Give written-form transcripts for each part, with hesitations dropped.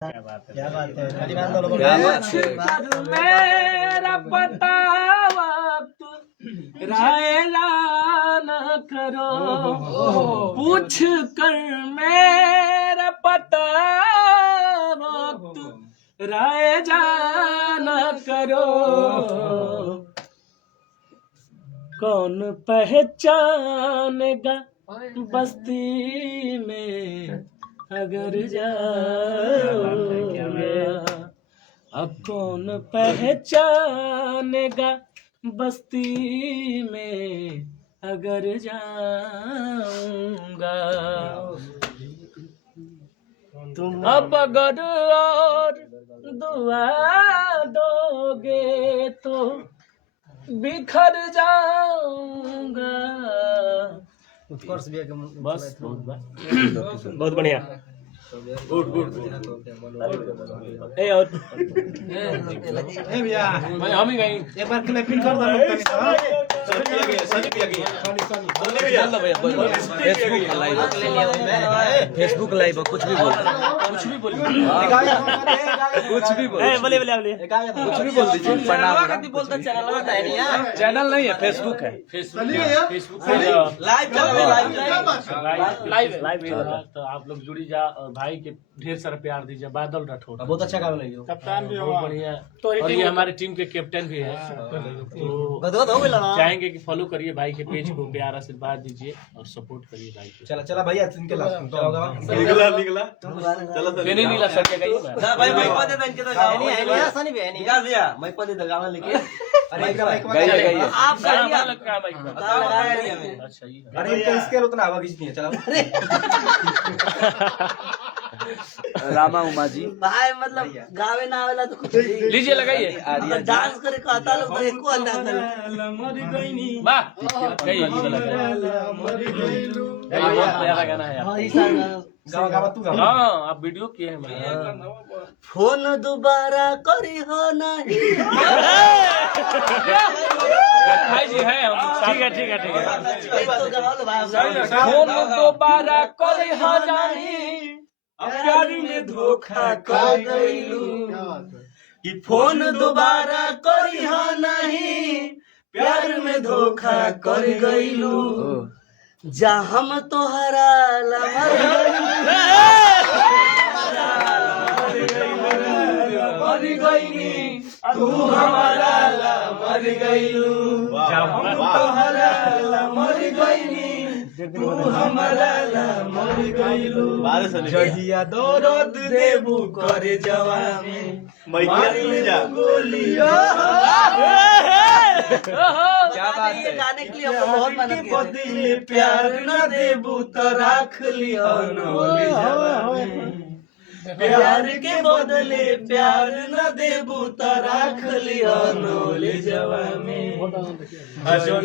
क्या बात है, क्या बात है। मेरा पता वक्त रायला न करो, पूछ कर मेरा पता वक्त राय जाना करो। कौन पहचानेगा बस्ती में अगर जाऊंगा, अब कौन पहचानेगा बस्ती में अगर जाऊंगा। तुम अब अगर और दुआ दोगे तो बिखर जाऊंगा। बस बहुत बढ़िया, गुड गुड। ए और ए भैया भाई हम ही गई एक बार क्लैपिंग कर दो लोग फेसबुक लाइव कुछ भी बोल, कुछ भी बोलिए, कुछ भी बोल, बोलिए बोलिए कुछ भी बोल दीजिए। प्रणाम। बोलता चैनल नहीं है, फेसबुक है। फेसबुक लाइव तो आप लोग जुड़ी जा और भाई के ढेर सारा प्यार दीजिए। बादल राठौर बहुत अच्छा काम लगी कप्तान भी बहुत बढ़िया, और ये हमारे टीम के कैप्टन भी है। तो चाहेंगे कि फॉलो करिए भाई के पेज को, प्यार आशीर्वाद दीजिए और सपोर्ट करिए भाई को। चला चला भैया इनके लास्ट निकला चलो नहीं नीला सर के गई भाई मैं पदे इनके तो गाँव नहीं है नहीं सनी भी निकाल दिया मैं पदे तो गाँव लेके अरे गई है। आप गाना लगा भाई का। लगाया नहीं हमें। अच्छा ये अरे इनका स्केल उतना हवा खींचती है। चला रामा उमा जी भाई मतलब गावे ना आवेला तो कुछ लीजिए लगाइए। आर्या डांस करे कहता लोग तो एको अंदाज नहीं। वाह गई बहुत प्यारा गाना है यार। गावा गावा तू गावा। हाँ आप वीडियो किए हैं मैंने। फोन दोबारा करी हो नहीं। भाई जी है हम, ठीक है ठीक है ठीक है। तो गाओ लो भाई। फोन दोबारा करे हो जानी, प्यार में धोखा कर गईलू। कि फोन दोबारा करी हो नहीं, प्यार में धोखा कर गईलू। जा हम तोहरा लमर गईनी, तू हमारा लमर गईलू। जा हम तोहरा लमर गईनी, तू हमारा लमर गईलू। जहिया दर्द देबू करे जवानी, मारी जा गोली। क्या बात है। गाने के लिए हमको बहुत मेहनत की है। बदले प्यार न देबू तो राख लियो नोली जवानी। प्यार के बदले प्यार न देबू तो राख लियो नोली जवानी।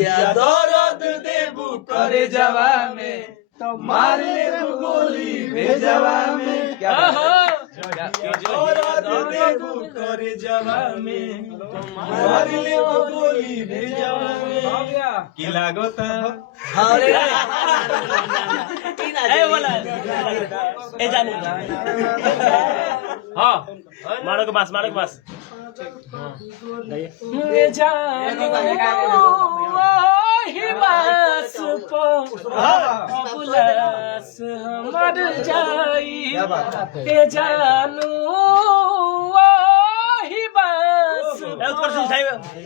या दर्द देबू करे जवा में, तो मार ले गोली भेजवा में। दर्द देबू करे जवा में, मार ले गोली भेजवा में। की लागता हाँ मारो के पास, मारो के पास। बुलास मर जाई ए जानू ही बस,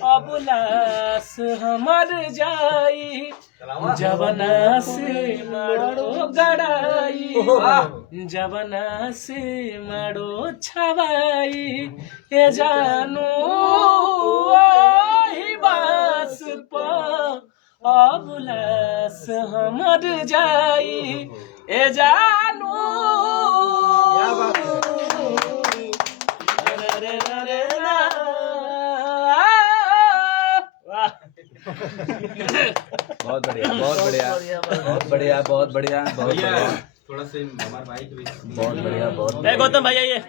अबुलास हमर जाई जवना से मारो गड़ाई, जवना से मारो छवाई ए जानू ही बस अबुलास हमर जाई ए जानू। बहुत बढ़िया बहुत बढ़िया बहुत बढ़िया बहुत बढ़िया बहुत बढ़िया थोड़ा सा हमारे भाई के बहुत बढ़िया बहुत गौतम भाई आइए,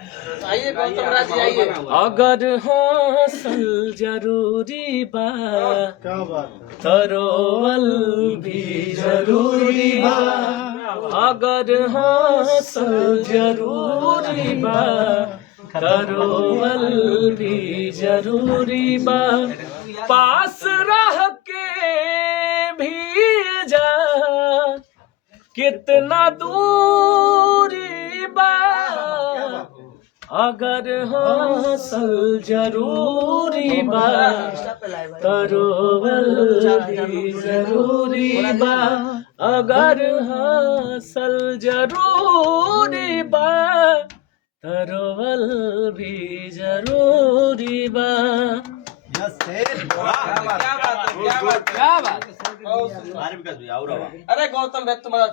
आइए गौतम राज जी आइए। अगर हासिल जरूरी बा तरोवल भी जरूरी बा। अगर हासिल जरूरी बा तरोवल भी जरूरी बा। पास रह के भी जा कितना दूरी बा। अगर हासिल जरूरी बा तरोवल भी जरूरी बा। अगर हासिल जरूरी बा तरोवल भी जरूरी बा। अरे गौतम भाई तुम्हारा